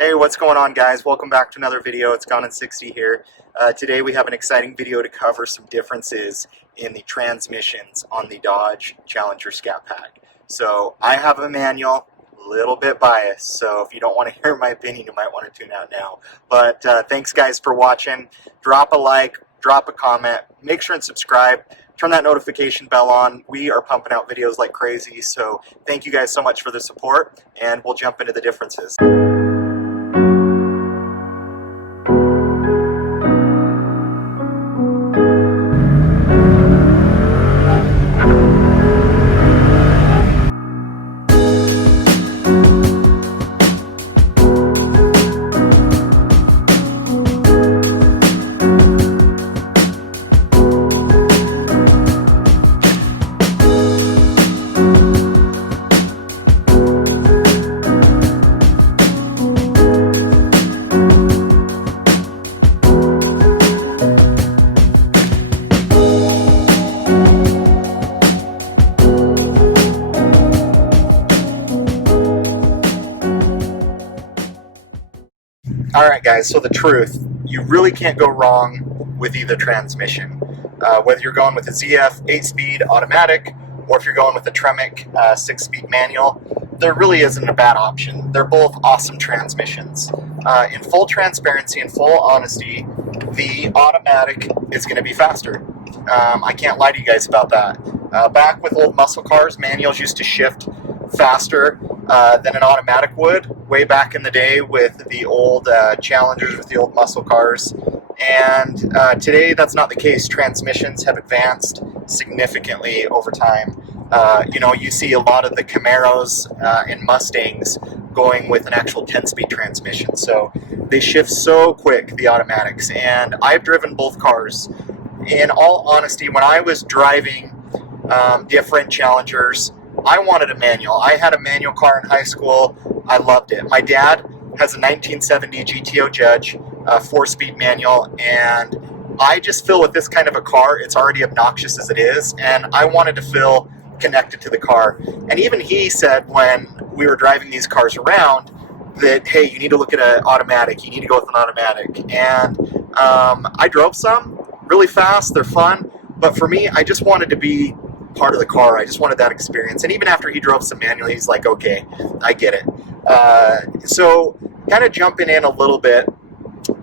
Hey, what's going on, guys? Welcome back to another video. It's Gone in 60 here. Today we have an exciting video to cover some differences in the transmissions on the Dodge Challenger Scat Pack. So I have a manual, a little bit biased, so if you don't want to hear my opinion, you might want to tune out now. But thanks, guys, for watching. Drop a like, drop a comment, make sure and subscribe. Turn that notification bell on. We are pumping out videos like crazy, so thank you guys so much for the support, and we'll jump into the differences. Alright, guys, so the truth, you really can't go wrong with either transmission. Whether you're going with a ZF 8-speed automatic or if you're going with a Tremec 6-speed manual, there really isn't a bad option. They're both awesome transmissions. In full transparency and full honesty, the automatic is going to be faster. I can't lie to you guys about that. Back with old muscle cars, manuals used to shift faster than an automatic would, way back in the day with the old Challengers, with the old muscle cars. And today that's not the case. Transmissions have advanced significantly over time. You see a lot of the Camaros and Mustangs going with an actual 10-speed transmission. So they shift so quick, the automatics. And I've driven both cars. In all honesty, when I was driving different Challengers, I wanted a manual. I had a manual car in high school. I loved it. My dad has a 1970 GTO Judge, 4-speed manual, and I just feel with this kind of a car, it's already obnoxious as it is, and I wanted to feel connected to the car. And even he said when we were driving these cars around that, hey, you need to look at an automatic. You need to go with an automatic. And I drove some really fast. They're fun. But for me, I just wanted to be part of the car. I just wanted that experience. And even after he drove some manual, he's like, okay, I get it. So kind of jumping in a little bit,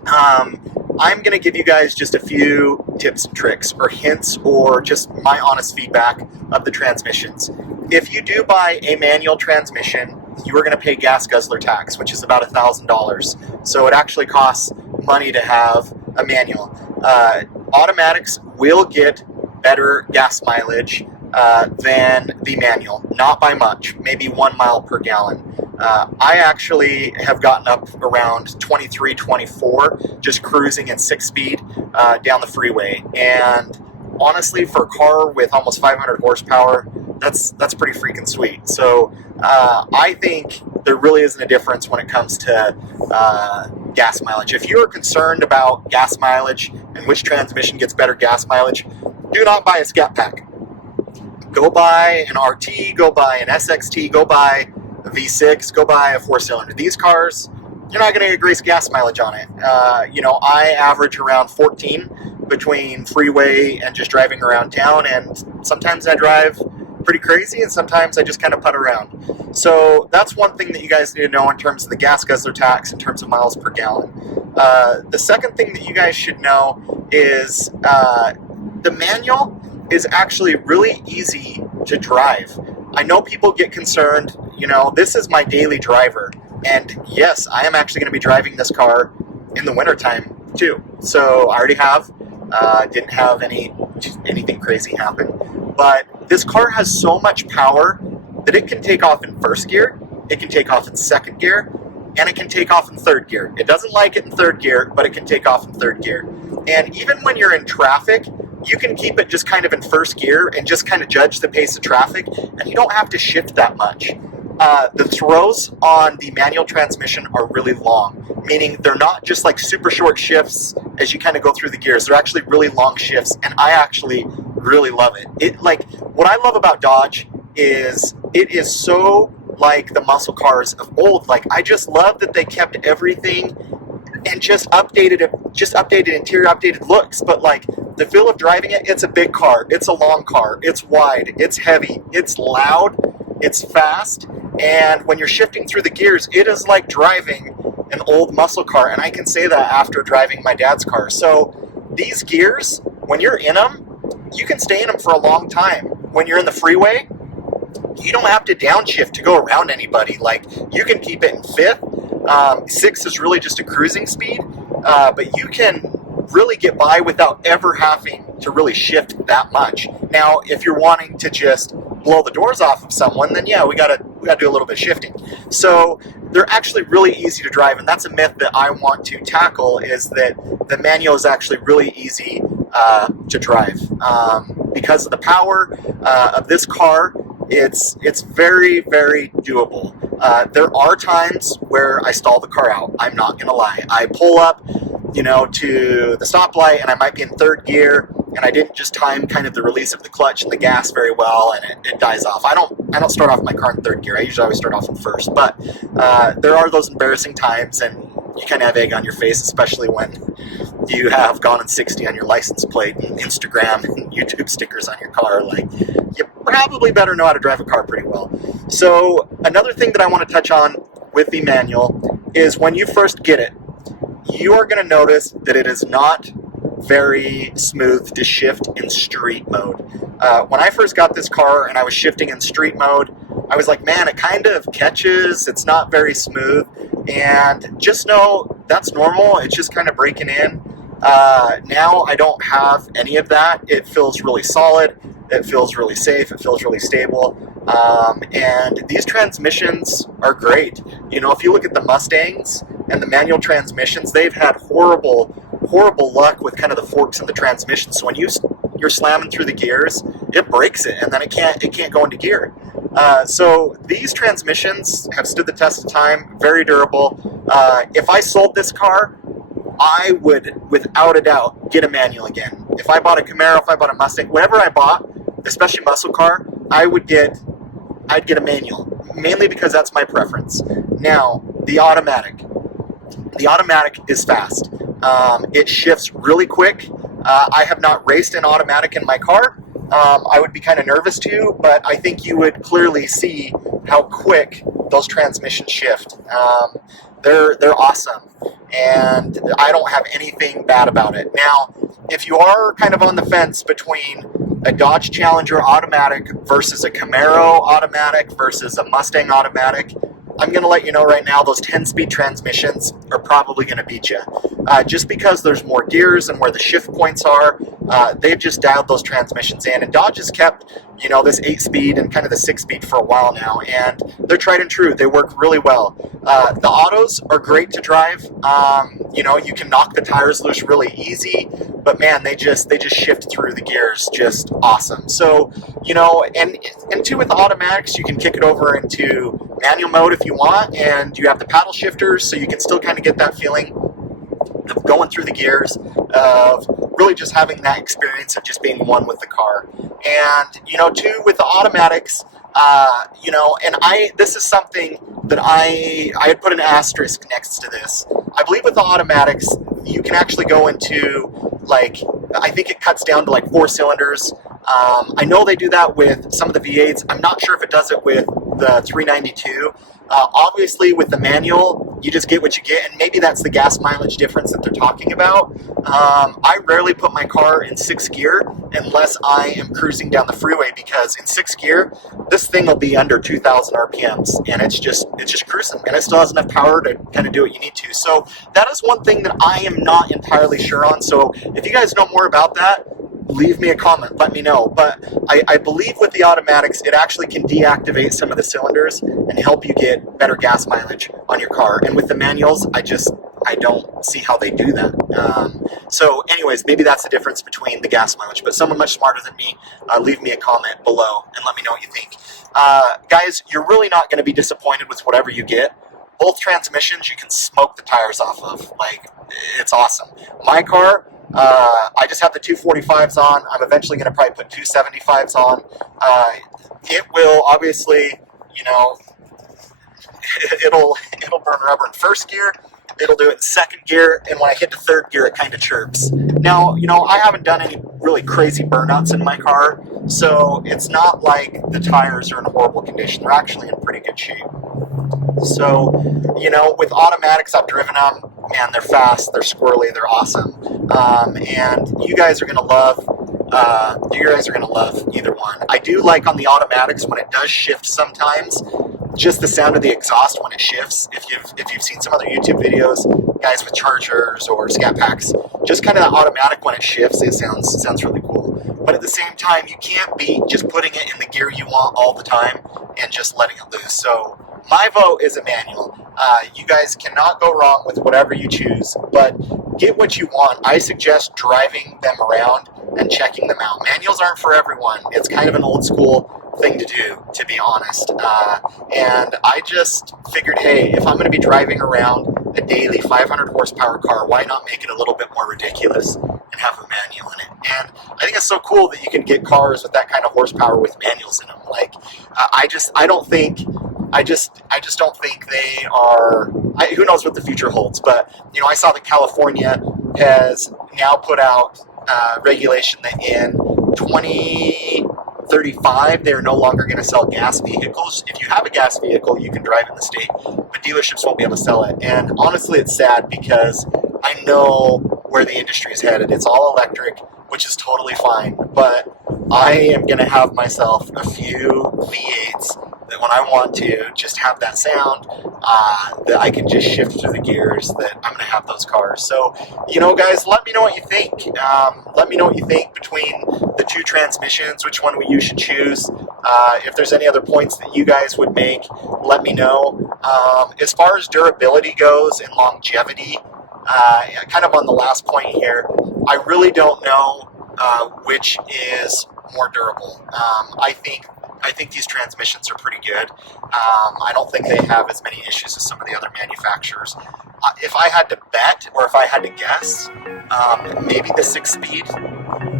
I'm going to give you guys just a few tips and tricks or hints or just my honest feedback of the transmissions. If you do buy a manual transmission, you are going to pay gas guzzler tax, which is about $1,000. So it actually costs money to have a manual. Automatics will get better gas mileage than the manual, not by much, maybe 1 mile per gallon. I actually have gotten up around 23, 24, just cruising at 6-speed down the freeway. And honestly, for a car with almost 500 horsepower, that's pretty freaking sweet. So I think there really isn't a difference when it comes to gas mileage. If you're concerned about gas mileage and which transmission gets better gas mileage, do not buy a Scat Pack. Go buy an RT, go buy an SXT, go buy a V6, go buy a 4-cylinder. These cars, you're not going to get great gas mileage on it. I average around 14 between freeway and just driving around town, and sometimes I drive pretty crazy, and sometimes I just kind of putt around. So that's one thing that you guys need to know in terms of the gas guzzler tax, in terms of miles per gallon. The second thing that you guys should know is the manual is actually really easy to drive. I know people get concerned, this is my daily driver. And yes, I am actually going to be driving this car in the wintertime too. So I already have, didn't have anything crazy happen. But this car has so much power that it can take off in first gear, it can take off in second gear, and it can take off in third gear. It doesn't like it in third gear, but it can take off in third gear. And even when you're in traffic, you can keep it just kind of in first gear and just kind of judge the pace of traffic, and you don't have to shift that much. The throws on the manual transmission are really long, meaning they're not just like super short shifts as you kind of go through the gears. They're actually really long shifts, and I actually really love it. What I love about Dodge is it is so like the muscle cars of old. Like, I just love that they kept everything and just updated it, just updated interior, updated looks. But like the feel of driving it, it's a big car, it's a long car, it's wide, it's heavy, it's loud, it's fast, and when you're shifting through the gears, it is like driving an old muscle car. And I can say that after driving my dad's car. So these gears, when you're in them, you can stay in them for a long time. When you're in the freeway, you don't have to downshift to go around anybody. Like, you can keep it in fifth. 6 is really just a cruising speed, but you can really get by without ever having to really shift that much. Now, if you're wanting to just blow the doors off of someone, then yeah, we gotta do a little bit of shifting. So they're actually really easy to drive, and that's a myth that I want to tackle, is that the manual is actually really easy to drive. Because of the power of this car, it's very, very doable. There are times where I stall the car out. I'm not gonna lie. I pull up, to the stoplight, and I might be in third gear, and I didn't just time kind of the release of the clutch and the gas very well, and it dies off. I don't start off my car in third gear. I usually always start off in first. But there are those embarrassing times, and you kind of have egg on your face, especially when you have gone in 60 on your license plate and Instagram and YouTube stickers on your car. Like, you probably better know how to drive a car pretty well. So another thing that I want to touch on with the manual is when you first get it, you are going to notice that it is not very smooth to shift in street mode. When I first got this car and I was shifting in street mode, I was like, man, it kind of catches. It's not very smooth. And just know that's normal. It's just kind of breaking in. Now I don't have any of that. It feels really solid. It feels really safe. It feels really stable. And these transmissions are great. If you look at the Mustangs and the manual transmissions, they've had horrible luck with kind of the forks in the transmission. So when you're slamming through the gears, it breaks it, and then it can't go into gear. So these transmissions have stood the test of time, very durable. If I sold this car, I would, without a doubt, get a manual again. If I bought a Camaro, if I bought a Mustang, whatever I bought, especially muscle car, I'd get a manual, mainly because that's my preference. Now, the automatic is fast. It shifts really quick. I have not raced an automatic in my car. I would be kind of nervous to, but I think you would clearly see how quick those transmissions shift. They're awesome, and I don't have anything bad about it. Now, if you are kind of on the fence between a Dodge Challenger automatic versus a Camaro automatic versus a Mustang automatic, I'm going to let you know right now, those 10-speed transmissions are probably going to beat you. Just because there's more gears and where the shift points are, they've just dialed those transmissions in. And Dodge has kept, this 8-speed and kind of the 6-speed for a while now, and they're tried and true. They work really well. The autos are great to drive. You can knock the tires loose really easy, but man, they just shift through the gears just awesome. So, and too, with the automatics, you can kick it over into manual mode if you want, and you have the paddle shifters, so you can still kind of get that feeling of going through the gears, of really just having that experience of just being one with the car. And, too, with the automatics, this is something that I had put an asterisk next to this. I believe with the automatics, you can actually go into, I think it cuts down to 4 cylinders. I know they do that with some of the V8s. I'm not sure if it does it with the 392. Obviously, with the manual, you just get what you get, and maybe that's the gas mileage difference that they're talking about. I rarely put my car in 6th gear unless I am cruising down the freeway, because in 6th gear, this thing will be under 2,000 RPMs, and it's just cruising, and it still has enough power to kind of do what you need to. So that is one thing that I am not entirely sure on. So if you guys know more about that, leave me a comment, let me know. But I believe with the automatics, it actually can deactivate some of the cylinders and help you get better gas mileage on your car. And with the manuals, I don't see how they do that. So anyways, maybe that's the difference between the gas mileage. But someone much smarter than me, leave me a comment below and let me know what you think. Guys, you're really not going to be disappointed with whatever you get. Both transmissions, you can smoke the tires off of. It's awesome. My car, I just have the 245s on. I'm eventually going to probably put 275s on. It will obviously, it'll burn rubber in first gear, it'll do it in second gear, and when I hit the third gear, it kind of chirps. Now, you know, I haven't done any really crazy burnouts in my car, so it's not like the tires are in horrible condition. They're actually in pretty good shape. So, you know, with automatics, I've driven them. Man, they're fast, they're squirrely, they're awesome, and you guys are gonna love. You guys are gonna love either one. I do like on the automatics when it does shift sometimes. Just the sound of the exhaust when it shifts. If you've seen some other YouTube videos, guys with Chargers or Scat Packs, just kind of the automatic when it shifts, it sounds really cool. But at the same time, you can't be just putting it in the gear you want all the time and just letting it loose. So my vote is a manual. You guys cannot go wrong with whatever you choose, but get what you want. I suggest driving them around and checking them out. Manuals aren't for everyone. It's kind of an old school thing to do, to be honest. And I just figured, hey, if I'm going to be driving around a daily 500 horsepower car, why not make it a little bit more ridiculous and have a manual in it? And I think it's so cool that you can get cars with that kind of horsepower with manuals in them. Like, I just don't think they are. Who knows what the future holds? But you know, I saw that California has now put out regulation that in 2035 they're no longer going to sell gas vehicles. If you have a gas vehicle, you can drive in the state, but dealerships won't be able to sell it. And honestly, it's sad because I know where the industry is headed. It's all electric, which is totally fine. But I am going to have myself a few V8s that when I want to just have that sound, that I can just shift through the gears, that I'm going to have those cars. So, you know, guys, let me know what you think. Let me know what you think between the two transmissions, which one you should choose. If there's any other points that you guys would make, let me know. As far as durability goes and longevity, kind of on the last point here, I really don't know which is more durable. I think these transmissions are pretty good. I don't think they have as many issues as some of the other manufacturers. If I had to bet, or if I had to guess, maybe the 6-speed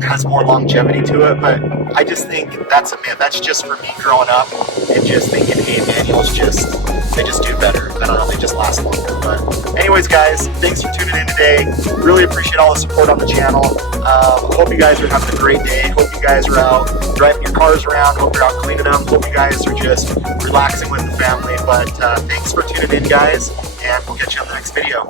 has more longevity to it, but I just think that's a myth. That's just for me growing up and just thinking, hey, manuals they just do better. I don't know, they just last longer. But anyways, guys, thanks for tuning in today. Really appreciate all the support on the channel. Hope you guys are having a great day. Hope you guys are out driving your cars around. Hope you're out cleaning them. Hope you guys are just relaxing with the family. But thanks for tuning in, guys, and we'll catch you on the next video.